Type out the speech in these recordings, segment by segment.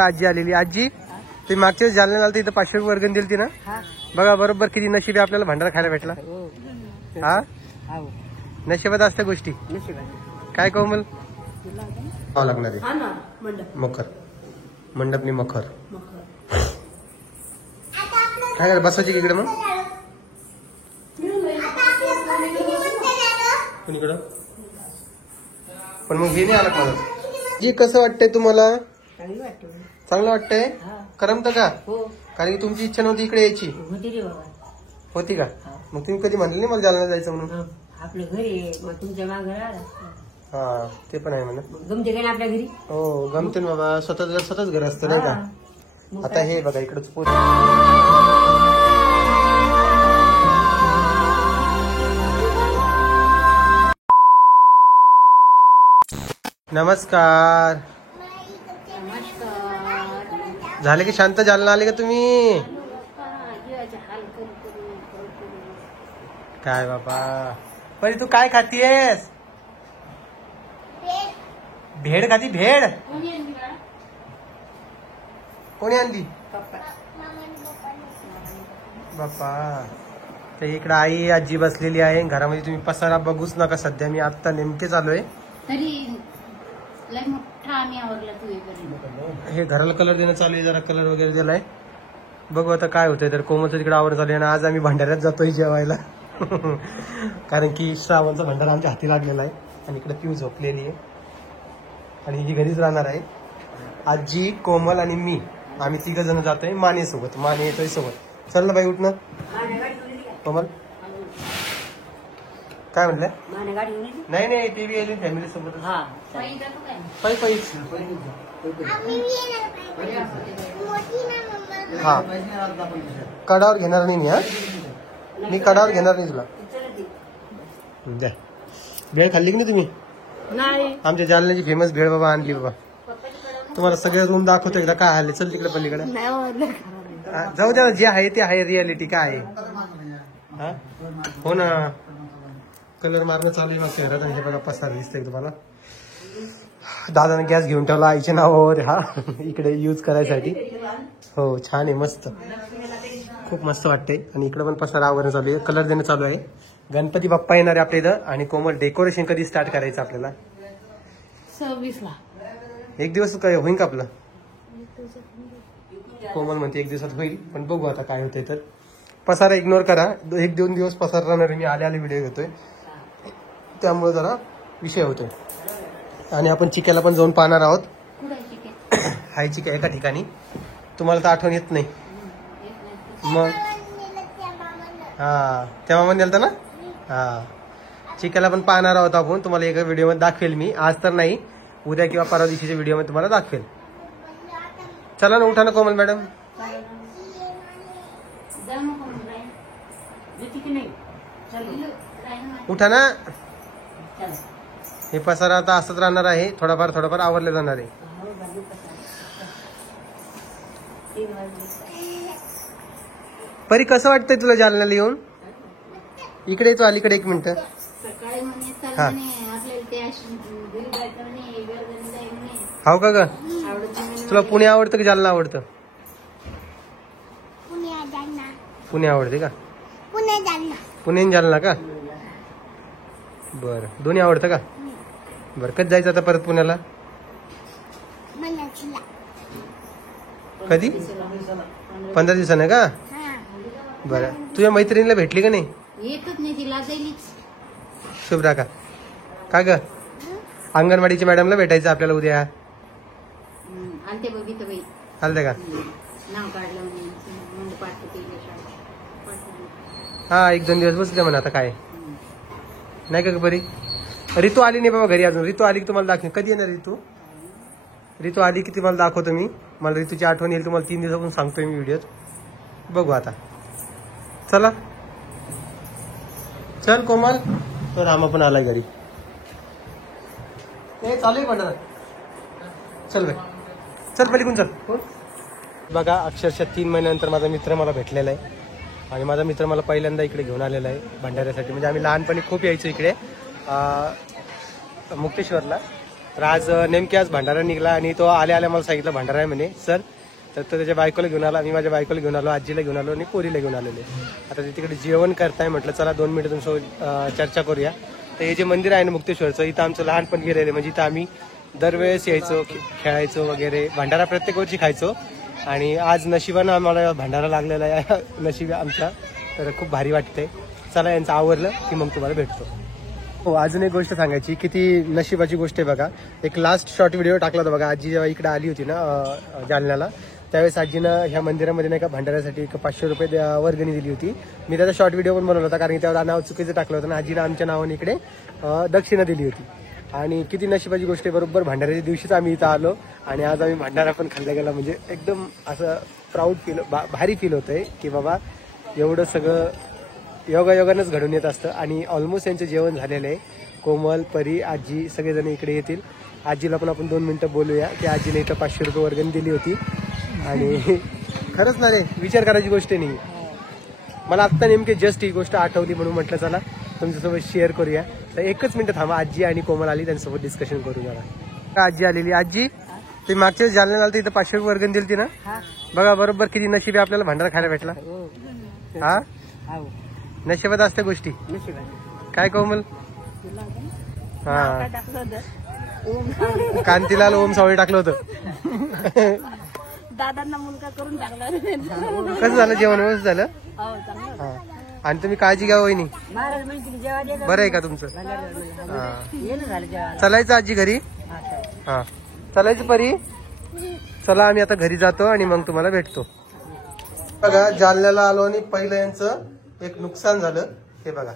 आजी आलेली. आजी तुम्ही मागच्या वेळेस जालन्याला आलते इथं 500 वर्गण दिली ना. बघा बरोबर किती नशिबी आपल्याला भंडारा खायला भेटला. हा नशिबात असत्या गोष्टी. काय कोमल लागणार आहे मकर मंडपनी मखर काय करा बसायची इकडे मग कुणीकडं पण मग हे नाही आलं मला. जी कसं वाटतंय तुम्हाला? चांगलं वाटतंय. करमतं का? कारण की तुमची इच्छा नव्हती इकडे यायची होती का? मग तुम्ही कधी म्हणले नाही मला जालना जायचं म्हणून? आपलं घरी तुमच्या मागे हा ते पण आहे म्हणा. गमते का आपल्या घरी? हो गमते ना बाबा. स्वतःच घर असतं नाही का. आता हे बघा इकडच नमस्कार. झाले की शांत जालना आले का तुम्ही? काय बाबा परी तू काय खातीयस? भेड खाती भेड? कोणी आणली? बाप्पा. तर इकडे आई आजी बसलेली आहे घरामध्ये. तुम्ही पसारा बघूच नका सध्या. मी आता नेमकेच आलोय. हे घराला कलर देणं चालू आहे. जरा कलर वगैरे दिलाय. बघू आता काय होतंय. तर कोमलचं तिकडे आवड चालू आहे ना. आज आम्ही भंडाऱ्यात जातोय जेवायला. कारण की श्रावणचा भंडारा आमच्या हाती लागलेला आहे. आणि इकडे पिऊ झोपलेली आहे आणि ही घरीच राहणार आहे. आजी कोमल आणि मी आम्ही 3 जण जातोय माने सोबत. माने येतोय सोबत. चल ना बाई उठ ना. कोमल काय म्हणलं? नाही नाही टीव्ही येईल फॅमिली सोबत. हा कडावर घेणार नाही. हा मी कडावर घेणार नाही तुला. द्या भेळ खाल्ली की नाही तुम्ही? नाही. आमच्या जालन्याची फेमस भेळ बाबा आणली बाबा. तुम्हाला सगळे रूम दाखवतो एकदा काय आले. चल तिकडे पलीकडे जाऊ द्या. जे आहे ते आहे रियालिटी काय आहे. हो ना कलर मारणं चालू आहे मग शहरात. आणि हे बघा पसार दिसतंय तुम्हाला. दादाने गॅस घेऊन ठेवला आईच्या नावावर. हा इकडे यूज करायसाठी. हो छान आहे मस्त खूप मस्त वाटतंय. आणि इकडे पण पसार आवरण चालू आहे. कलर देणं चालू आहे. गणपती बाप्पा येणार आहे आपल्या इथं. आणि कोमल डेकोरेशन कधी स्टार्ट करायचं आपल्याला? 26 ला. एक दिवस काय होईल का आपलं? कोमल म्हणते 1 दिवसात होईल. पण बघू आता काय होतंय. तर पसारा इग्नोर करा. 1-2 दिवस पसार राहणार. मी आले व्हिडिओ घेतोय त्यामुळे जरा विषय होतोय. आणि आपण चिक्याला पण जाऊन पाहणार आहोत. हाय चिक्या एका ठिकाणी. तुम्हाला तर आठवण येत नाही मग. हा तेव्हा पण नेलता ना. हा चिक्याला पण पाहणार आहोत आपण. तुम्हाला एका व्हिडिओमध्ये दाखवेल मी. आज तर नाही उद्या किंवा परवा दिवशीच्या व्हिडिओमध्ये तुम्हाला दाखवेल. चला ना उठा ना कोमल मॅडम. उठा ना. हे पसारा आता असंच राहणार आहे. थोडाफार आवरले जाणार आहे. परी कसं वाटतंय तुला जालन्याला येऊन? इकडे येतो अलीकडे 1 मिनिट. हा हो का ग? तुला पुणे आवडतं की जालना आवडतं? पुणे आवडते का? पुणे जालना का? बरं दोन्ही आवडतं का? बरं कधी जायचं आता परत पुण्याला? कधी? 15 दिवसानं का? बरं तुझ्या मैत्रिणीला भेटली का नाही? येतच नाही तिला. शुभ्रा का ग? अंगणवाडीच्या मॅडमला भेटायचं आपल्याला उद्या. आलते का? हा 1-2 दिवस बसले म्हणा. आता काय नाही का बरी. ऋतू आली नाही बाबा घरी अजून. ऋतू आली की तुम्हाला दाखवेन. कधी येणार ऋतू? ऋतू आली की तुम्हाला दाखवतो मी. मला ऋतूची आठवण येईल तुम्हाला. 3 दिवसापासून सांगतोय मी व्हिडिओत. बघू आता. चला चल कोमल. तर रामा पण आलाय घरी. चालू आहे भंडारा. चल बाई चल पलीकडून चल. बघा अक्षरशः 3 महिन्यानंतर माझा मित्र मला भेटलेला आहे. आणि माझा मित्र मला पहिल्यांदा इकडे घेऊन आलेला आहे भंडाऱ्यासाठी. म्हणजे आम्ही लहानपणी खूप यायचो इकडे मुक्तेश्वरला. तर आज नेमकी भंडारा निघाला आणि तो आल्या मला सांगितलं भंडारा आहे म्हणे सर. तर तो त्याच्या बायकोला घेऊन आला, मी माझ्या बायकोला घेऊन आलो, आजीला घेऊन आलो आणि पोरीला घेऊन आलेले. आता ते तिकडे जेवण करताय, म्हटलं चला 2 मिनिटं तुमच्यासोबत चर्चा करूया. तर हे जे मंदिर आहे ना मुक्तेश्वरचं, इथं आमचं लहानपण गेलेलं, म्हणजे इथं आम्ही दरवेळेस यायचो, खेळायचो वगैरे, भंडारा प्रत्येक वर्षी खायचो. आणि आज नशिबानं आम्हाला भंडारा लागलेला आहे नशीब आमच्या. तर खूप भारी वाटतंय. चला यांचं आवरलं की मग तुम्हाला भेटतो. हो, अजून एक गोष्ट सांगायची, किती नशिबाची गोष्ट आहे बघा. एक लास्ट शॉर्ट व्हिडिओ टाकला होता बघा. आजी जेव्हा इकडे आली होती ना जालन्याला, त्यावेळेस आजीनं ह्या मंदिरामध्ये नाही का भंडाऱ्यासाठी 500 रुपये वर्गणी दिली होती. मी त्याचा शॉर्ट व्हिडिओ पण बनवला होता, कारण की त्यावर नाव चुकीचं टाकलं होतं ना. आजीनं आमच्या नावाने इकडे दक्षिणा दिली होती. आणि किती नशिबाची गोष्ट आहे, बरोबर भंडाऱ्याच्या दिवशीच आम्ही इथं आलो आणि आज आम्ही भंडारा पण खाल्ला गेला. म्हणजे एकदम असं प्राऊड फील, भारी फील होतंय की बाबा एवढं सगळं योगायोगानंच घडून येत असतं. आणि ऑलमोस्ट यांचं जेवण झालेलं आहे. कोमल, परी, आजी सगळेजण इकडे येतील. आजीला पण आपण 2 मिनिटं बोलूया की आजीने इथं 500 रुपये वर्गणी दिली होती. आणि खरंच ना रे, विचार करायची गोष्ट नाही. मला आत्ता नेमकी जस्ट ही गोष्ट आठवली, म्हणून म्हटलं चला तुमच्यासोबत शेअर करूया. तर 1च मिनिट थांबा, आजी आणि कोमल आली, त्यांच्यासोबत डिस्कशन करू जरा. का आजी आलेली? आजी तुम्ही मागच्या जालन्याला आला तर इथं 500 रुपये वर्गणी दिली ना. बघा बरोबर किती नशीब आहे, आपल्याला भंडारा खायला भेटला. हा, नशिबात असत्या गोष्टी. काय कोमल? हा, कांतीलाल ओम सावळी टाकलं होतं. दादांना मुलगा करून टाकला. कसं झालं जेवण? व्यवस्थित झालं. हा, आणि तुम्ही काळजी घ्या वहिनी. बरं आहे का तुमचं? चलायचं आजी घरी? हा, चलायचं परी. चला आम्ही आता घरी जातो आणि मग तुम्हाला भेटतो. बघा जालन्याला आलो आणि पहिलं यांचं एक नुकसान झालं. हे बघा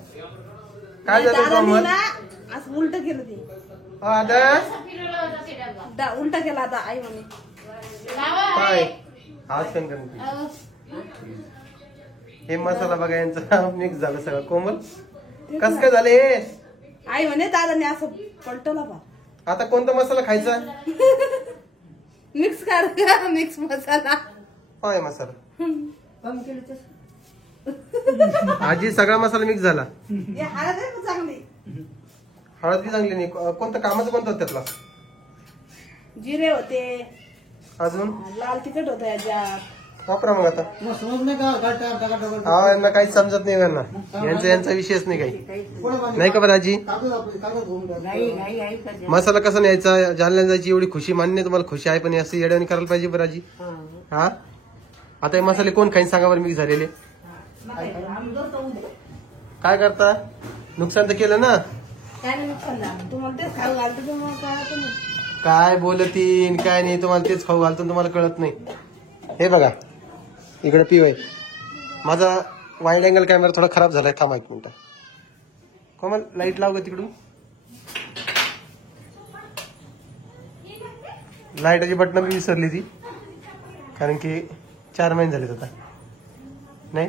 काय झालं. असं उलट केलं ते, उलट केला आता आई म्हणे. हे मसाला बघा यांचा मिक्स झालं सगळं. कोमल कस काय झाले? आई म्हणे दादाने असं पलटवला बा. आता कोणता मसाला खायचा? मिक्स कर, मिक्स मसाला. होय मसाला आजी सगळा मसाला मिक्स झाला. हळद आहे चांगली. हळद बी चांगली नाही. कोणतं कामाचं कोणतं होतं त्यातला? जिरे होते, अजून लाल तिखट होतं याच्यात. वापरा मग आता. हा, यांना काहीच समजत नाही. यांना यांचा विषयच नाही काही. नाही का बरं आजी? मसाला कसा न्यायचा? जालन्याला जायची एवढी खुशी, मान्य तुम्हाला खुशी आहे, पण असं येड्याने करायला पाहिजे बरं आजी. हा, आता हे मसाले कोण खाईन सांगा बरं मिक्स झालेले? काय करता? नुकसान तर केलं ना. काय बोलतीन काय नाही, तुम्हाला तेच खाऊ घालतो, तुम्हाला कळत नाही. हे बघा इकडे पिवय. माझा वाईड अँगल कॅमेरा थोडा खराब झालाय. थांबा 1 मिनिट. कोमल लाईट लाव ग तिकडून. लाईटाची बटन मी विसरली ती, कारण की 4 महिने झालेत आता. नाही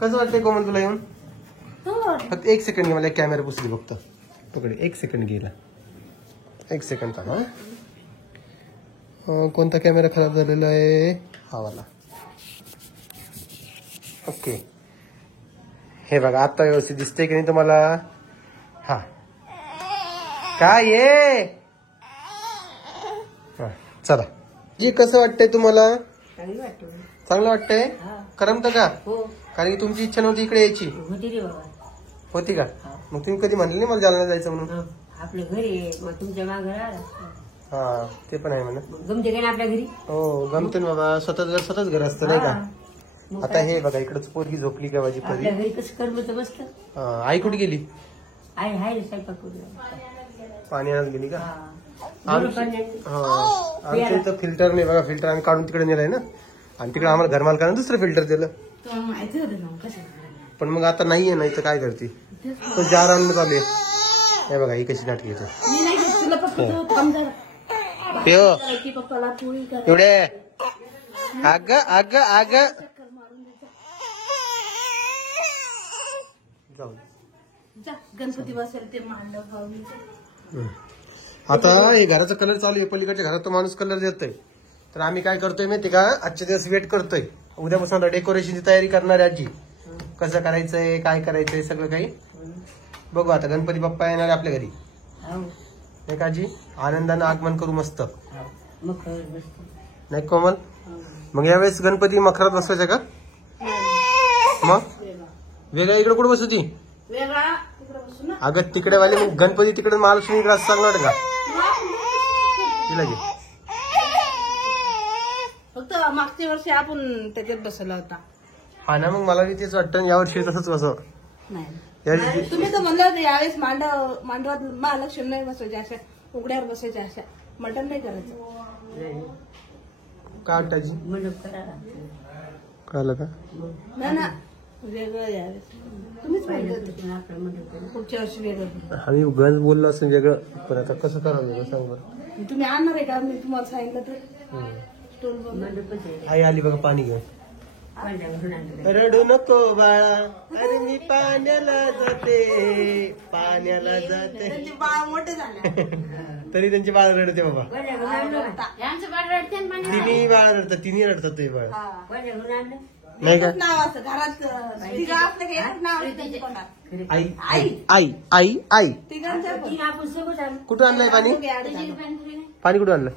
कसं वाटतंय कोमल तुला येऊन? फक्त 1 सेकंड घे, मला कॅमेरा पुसली फक्त. पकडे 1 सेकंड गेला. 1 सेकंड थांबा. कोणता कॅमेरा खराब झालेला आहे? हा वाला. ओके, हे बघा आता व्यवस्थित दिसतंय की नाही तुम्हाला? हा, काय ये. चला जी, कसं वाटतंय तुम्हाला? चांगलं वाटतंय? करमतं का? कारण की तुमची इच्छा नव्हती इकडे यायची. होती का? मग तुम्ही कधी म्हणले नाही मला जालना जायचं म्हणून? आपल्या घरी तुमच्या मागे. हा, ते पण आहे म्हणा. गमते का आपल्या घरी? हो, गमते ना बाबा. स्वतःच घर असतं नाही का? आता हे बघा इकडच पोरगी झोपली का माझी परी. घरी कसं करमत बसत. आई कुठे गेली? आई हाय स्वयंपाक पाणी आणत गेली का? आमच्या इथं फिल्टर नाही बघा. फिल्टर आम्ही काढून तिकडे नेलाय ना, आणि तिकडे आम्हाला घरमालकानं दुसरं फिल्टर दिलं. माहिती होतं कसं, पण मग आता नाहीये ना इथं. काय करते तो? जार आणणं चालू आहे. हे बघा ही कशी नाटकी येते. एवढे आग आग आग गणपती बसेल ते मांडव. आता हे घराचा कलर चालू आहे. पलीकडच्या घरात तो माणूस कलर देतोय. तर आम्ही काय करतोय माहिती का, आजच्या दिवस वेट करतोय. उद्यापासून आता डेकोरेशनची तयारी करणार आहे आजी. कसं करायचंय, काय करायचंय, सगळं काही बघू. आता गणपती बाप्पा येणार आपल्या घरी, नाही का आजी? आनंदानं आगमन करू मस्त. मकर बसतो. नाही कोमल, मग यावेळेस गणपती मखरात बसवायचा का? मग वेगळा इकडे कुठे बसवती? वेगळा तिकडे बसू ना. अगं तिकडे वाले मग गणपती तिकडे महालक्ष्मी इकडे असं चांगलं वाटत का? तिला घे. फक्त मागच्या वर्षी आपण त्याच्यात बसवला होता. हा ना, मग मला तेच वाटतं यावर्षी तसंच बसव. नाही यावर्षी तुम्ही तर म्हणलं होतं यावेळेस मांडवात महालक्ष्मी नाही बसवायच्या, अशा उघड्यावर बसायच्या, अशा मटण नाही करायचं. का टाजी मंडप करायला कळलं का? ना वेगळं यावेळेस तुम्हीच म्हणलं पुढच्या वर्षी वेगळं. आम्ही गंज बोललो असं वेगळं, पण आता कसं करावं वेगळं सांग बरं. तुम्ही आणणार आहे का? मी तुम्हाला सांगितलं तर स्टोल आई आली बघा पाणी घेऊन. रडू नको बाळा, अरे मी पाण्याला जाते, पाण्याला जाते. त्यांचे बाळ मोठे झाले तरी त्यांची बाळ रडते बाबा. यांचं बाळ रडते आणि पाणी तिन्ही बाळ रडतात, तिन्ही रडतात ते बाळ. आणलं. नाही का? एकच नाव असतं घरात, तिघं असलं की एकच नाव असतं त्यांच्या तोंडात. आई आई आई आई आई. तिघांचं पण. आपण सोबत आणलं. कुठं आणलंय पाणी? पाणी कुठं आणलं?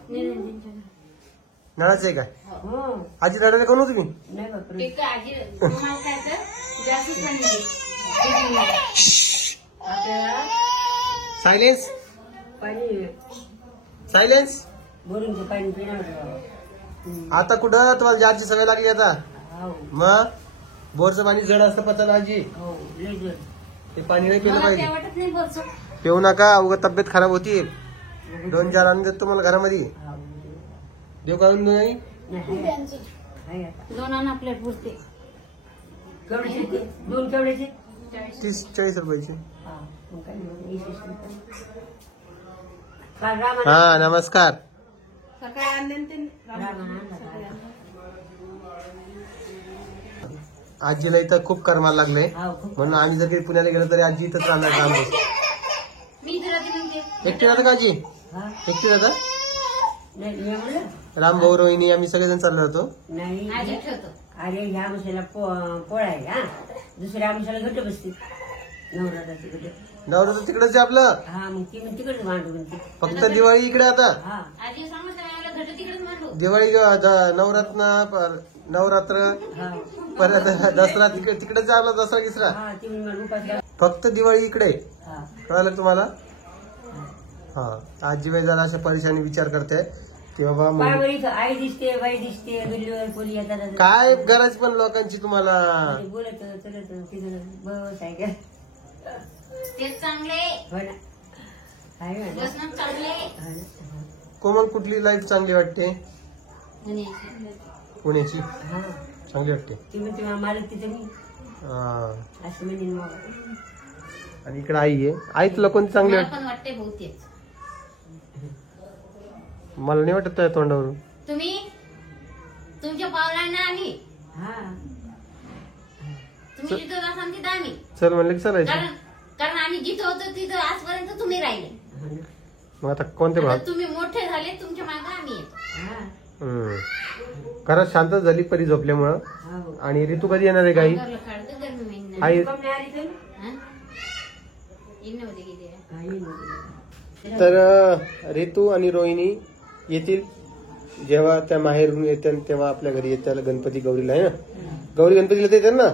नळाचं आहे का? आजी रडायला कोण होती मी? Silence silence. आता कुठं तुम्हाला जारची सवय लागली आता? मग बोरचं पाणी जड असतं पचन आजी. ते पाणी नाही पिलं पाहिजे. पिऊ नका, उगा तब्येत खराब होती. 2-4 आणून देतो तुम्हाला घरामध्ये. देव काढून नाही 2 आणा प्लेट पुरते. केवढ्याचे? 2 केवढ्याचे? 30-40 रुपयाचे. हा नमस्कार. सकाळी आणले आजीला इथं खूप करमाला लागले, म्हणून आम्ही जर काही पुण्याला गेलो तरी आजी इथंच राहणार. एकटी राहता का आजी? एकटी राहता? राम भाऊ रोहिणी आम्ही सगळेजण चाललो होतो. नाही अरे ह्या आमच्याला पोळा आहे हा, दुसऱ्या आमच्याला घट बसते नवरात्राची घट. नवरात्र तिकडेच आहे आपलं. हा मग ती तिकडेच मांडू. फक्त दिवाळी इकडे. आता दिवाळी नवरात्र परत दसरा तिकडेच आहे आपला. दसरा गिसरा फक्त दिवाळी इकडे. कळलं तुम्हाला? हा आजीबाई जरा अशा परेशानी विचार करते की बाबा आई दिसते, बाई दिसते, गल्लीवर कोणी येतात. काय गरज पण लोकांची तुम्हाला. बोलत चलत बस आहे का? तेच चांगले कोमल कुठली लाईफ चांगली वाटते? पुण्याची चांगली वाटते. मालक तिथे मी असं म्हणजे. आणि इकडे आई आहे. आई तुला कोणती चांगली वाटते? बहुतेक मला नाही वाटत त्या तोंडावरून. तुम्ही तुमच्या पावलांना आम्ही तुम्ही जिथं जासाल तिथं आम्ही चल म्हणलं की चालायचं. कारण आम्ही जिथं होतो तिथं आजपर्यंत तुम्ही राहिले. मग आता कोणते भाग? तुम्ही मोठे झाले, तुमच्या मागे आम्ही येतो. घरात शांत झाली परी झोपल्यामुळं. आणि ऋतू कधी येणार आहे गाई? आई तर ऋतू आणि रोहिणी येतील जेव्हा त्या माहेरून येतात तेव्हा आपल्या घरी येतात. गणपती गौरीला आहे ना, गौरी गणपतीला येतात ना.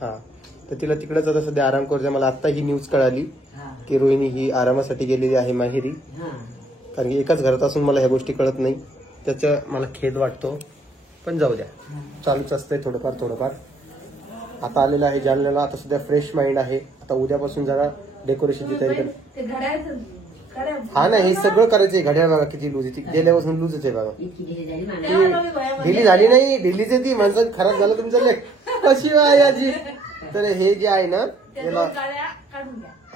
हा तर तिला तिकडेच आता सध्या आराम करू द्या. मला आता ही न्यूज कळाली की रोहिणी ही आरामासाठी गेलेली आहे माहेरी. कारण की एकाच घरात असून मला ह्या गोष्टी कळत नाही, त्याचा मला खेद वाटतो. पण जाऊ द्या, चालूच असतंय थोडंफार. आता आलेलं आहे जालन्याला. आता सध्या फ्रेश माइंड आहे. आता उद्यापासून जरा डेकोरेशनची तयारी कर. हा ना, हे सगळं करायचंय. घड्याळ बघा किती लूज आहे. गेल्यापासून लूजच आहे बघा. ढिली झाली नाही, ढिलीच आहे ती. माणसं खराब झालं तुमचं लेख कशी आहे आजी. तर हे जे आहे ना त्याला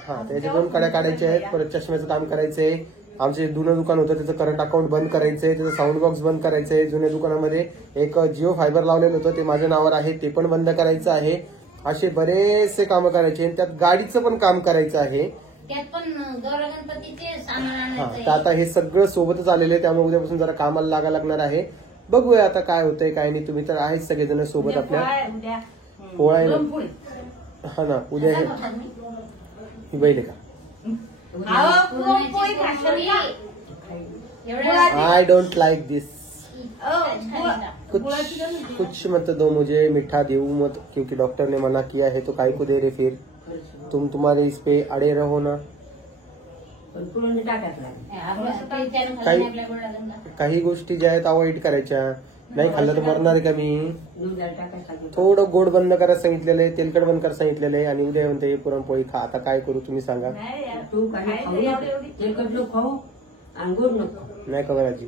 त्याचे 2 काड्या काढायच्या आहेत. परत चष्म्याचं काम करायचंय. आमचे जुनं दुकान होतं त्याचं करंट अकाउंट बंद करायचंय. त्याचं साऊंड बॉक्स बंद करायचंय. जुन्या दुकानामध्ये एक जिओ फायबर लावलेलं होतं, ते माझ्या नावावर आहे, ते पण बंद करायचं आहे. असे बरेचसे कामं करायचे. त्यात गाडीचं पण काम करायचं आहे. तर आता हे सगळं सोबतच आलेलं आहे. त्यामुळे उद्यापासून जरा कामाला लागायला लागणार आहे. बघूया आता काय होतंय काय नाही. तुम्ही तर आहेच सगळेजण सोबत. आपल्या पोळा आहे ना. हा ना, उद्या ही बैल का आई डोंट लाइक दिस। कुछ मत दो मुझे, मीठा देऊ मत, क्योंकि डॉक्टर ने मना किया है तो काय को दे रहे फिर। तुम तुम्हारे इस पे अड़े रहो ना। काही गोष्टी ज्या आहेत अवॉइड करायच्या, नाही खाल्लं तर मरणार आहे का मी। थोडं गोड बंद करायला सांगितलेलं आहे, तेलकट बंद करायला सांगितलेलं आहे, आणि उद्या म्हणते पुरणपोळी खा। आता काय करू तुम्ही सांगा। नाही खबराची,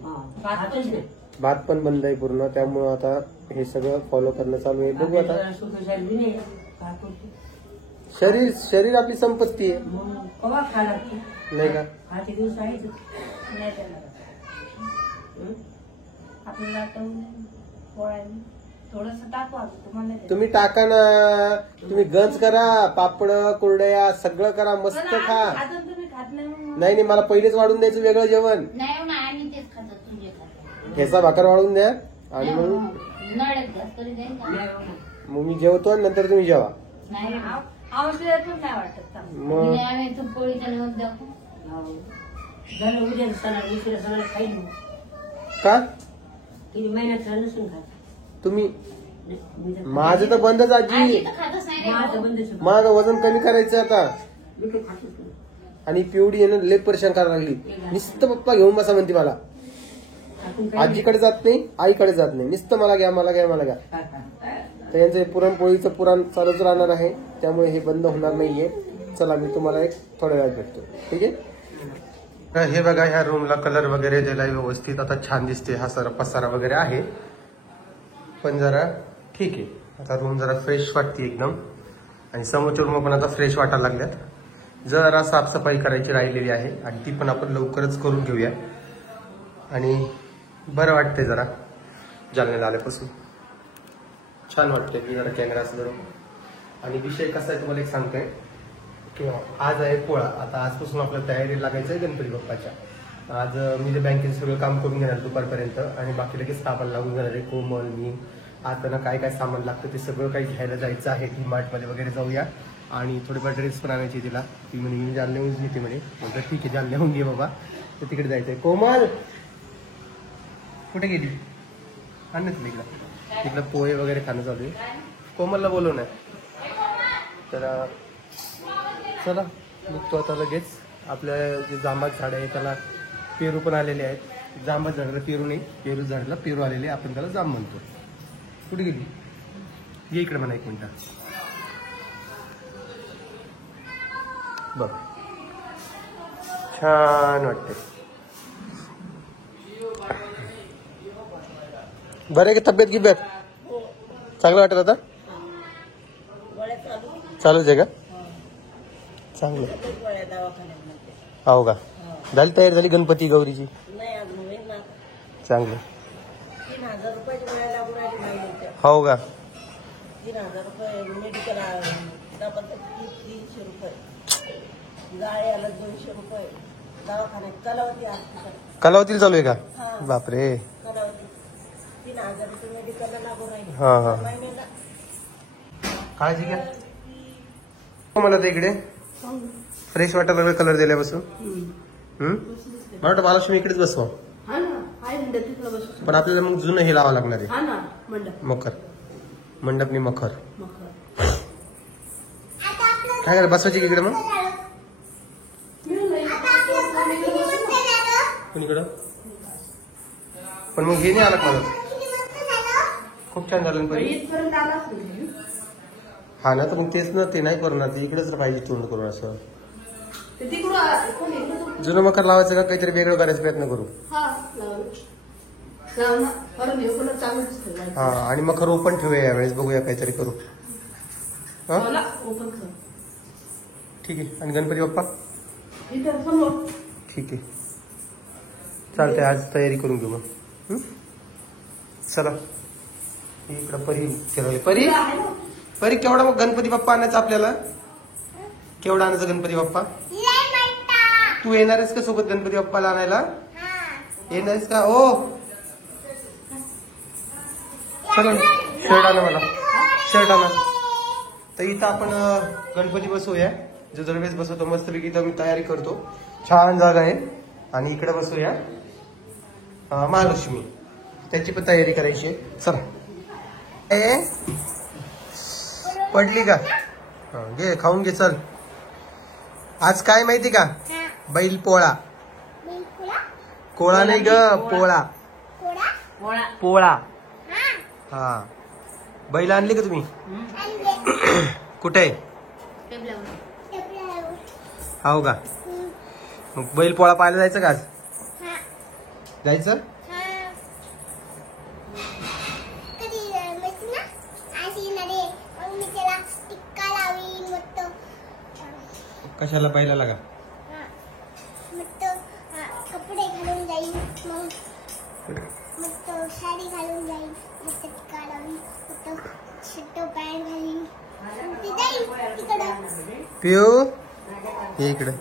भात पण बंद आहे पूर्ण, त्यामुळं आता हे सगळं फॉलो करणं चालू आहे। बघू आता। शरीर आपली संपत्ती आहे, नाही का। तुम्ही टाका ना, तुम्ही गंज करा, पापड कुरड्या सगळं करा, मस्त खा। नाही मला पहिलेच वाढून द्यायचं वेगळं जेवण, ठेचा भाकर वाढून द्या, आणि मग मी जेवतो आणि नंतर तुम्ही जेवा। का तुम्ही, माझं तर बंदच आजी, माझं वजन कमी करायचं आता। आणि पिवडी येणं लय परेशान करायला लागली, नुसतं पप्पा घेऊन बसा म्हणते मला। आजीकडे जात नाही, आईकडे जात नाही, नुसतं मला घ्या मला घ्या मला घ्या। तर यांचं पुरणपोळीचं पुराण चालूच राहणार आहे, त्यामुळे हे बंद होणार नाहीये। चला मी तुम्हाला एक थोड्या वेळात भेटतो, ठीक आहे। हे बघा, ह्या रूमला कलर वगैरे दिलाय व्यवस्थित, आता छान दिसते। हा सारा पसारा वगैरे आहे, पण जरा ठीक आहे, आता रूम जरा फ्रेश वाटते एकदम, आणि समोरच्या रूम पण आता फ्रेश वाटायला लागल्यात। जरा साफसफाई करायची राहिलेली आहे, आणि ती पण आपण लवकरच करून घेऊया, आणि बरं वाटतंय जरा जालन्याला आल्यापासून, छान वाटतंय की जरा कॅमेरा असलं। आणि विषय कसा आहे तुम्हाला एक सांगतोय की आज आहे पोळा, आता आजपासून आपल्याला तयारी लागायचं आहे गणपती बाप्पाच्या। आज मी जे बँकेचं सगळं काम करून घेणार दुपारपर्यंत, आणि बाकी लगेच सामान लागून जाणार आहे। कोमल मी आता ना काय काय सामान लागतं ते सगळं काही घ्यायला जायचं आहे, DMart मध्ये वगैरे जाऊया, आणि थोडेफार ड्रेस पण आणायची तिला। ती म्हणे मी जालन्याहून घेते म्हणे, म्हटलं ठीक आहे जालन्याहून घे बाबा, तर तिकडे जायचंय। कोमल कुठे गेली, आण तुला इकडं, तिकडं पोहे वगैरे खाणं चालू आहे, कोमलला बोलव ना। तर चला निघतो आता लगेच। आपल्या जे जांबात झाड आहे त्याला पेरू पण आलेले आहेत, जांबात झाडाला पेरू नाही, पेरू झाडाला पेरू आलेले, आपण त्याला जांब म्हणतो। कुठे गेली, ये इकडे म्हणा एक मिनिट, बघ छान वाटते। बरं आहे की तब्येत गिब्येत चांगलं वाटत आता, चालूच आहे का, चांगलं हो का। झाली तयारी झाली गणपती गौरीची, चांगलं हो का। 3,000 रुपये मेडिकल, 300 रुपये गाड्याला, 200 रुपये दवाखान्यात, कलावतीला चालू आहे का, बापरे। 3,000 रुपये मेडिकलला लागून राहिले। हा हा, काळजी घ्या। मला तर इकडे फ्रेश वाटायला लागलं कलर दिल्यापासून। मला वाटतं महालक्ष्मी इकडेच बसवा, पण आपल्याला मग जुनं हे लावावं लागणार आहे, मखर मंडपनी मखर। काय करा बसवायची इकडे मग, कुणीकडं, पण मग हे नाही आलं मला, खूप छान झालं हा ना। तर मग तेच ना, ते नाही करणार, ते इकडेच पाहिजे तोंड करून असं। जुनं मकर लावायचं का काहीतरी वेगळं करायचा प्रयत्न करू, हा, आणि मकर ओपन ठेवूया यावेळेस, बघूया काहीतरी करू। हा ठीक आहे, आणि गणपती बाप्पा ठीक आहे, चालतंय, आज तयारी करून घेऊ मग। चला इकडं परी फिरवली, परी परी केवढा मग गणपती बाप्पा आणायचा आपल्याला, केवढा आणायचा गणपती बाप्पा, तू येणार आहेस का सोबत गणपती बाप्पाला आणायला, येणार आहेस का। ओ चला शर्ट आणा, मला शर्ट आणा। तर इथं आपण गणपती बसवूया, जो दरवेळेस बसवतो मस्तपैकी, इथं मी तयारी करतो, छान जागा आहे, आणि इकडे बसूया महालक्ष्मी, त्याची पण तयारी करायची आहे. चला. ए पडली का? घे खाऊन घे. चल. आज काय माहिती का? बैल पोळा. कोळा नाही ग, पोळा. पोळा. हा. बैल आणली का तुम्ही? कुठे आहे? हो का? मग बैल पोळा पाहायला जायचं का आज? जायचं? कशाला बैलाला का? कपडे घालून जाईल, मग साडी घालून जाईल, मस्त टिक्का लावीन, शर्ट पॅन्ट घालीन, पिऊ ये इकडे.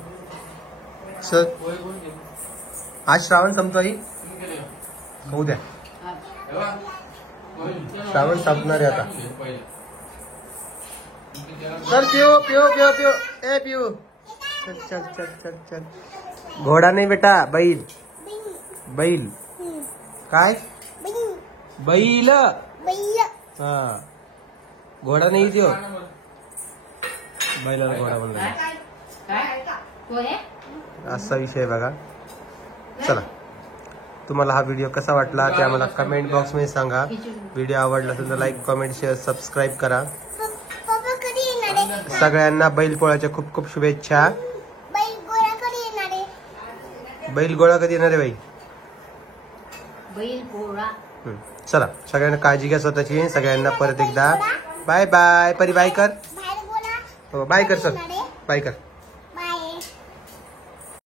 सर आज श्रावण संपतोय. होऊ द्या. श्रावण संपणार आहे आता. चल पिऊ पिऊ पिऊ पिऊ. ए पिऊ चल चल चल चल चल. घोडा नाही बेटा, बैल. बैल काय? बैल. हा घोडा नाही त्यो. बैलाला घोडा म्हणला. असा विषय बघा. चला, तुम्हाला हा व्हिडिओ कसा वाटला ते आम्हाला कमेंट बॉक्स मध्ये सांगा. व्हिडिओ आवडला असेल तर लाईक, कमेंट, शेअर, सबस्क्राईब करा. सगळ्यांना बैलपोळ्याच्या खूप खूप शुभेच्छा. बैल गोळा कधी येणार आहे बाई? बैल पोळा. चला, सगळ्यांना काळजी घ्या स्वतःची. सगळ्यांना परत एकदा बाय बाय. परी बाय कर. बाय कर. चल बाय कर.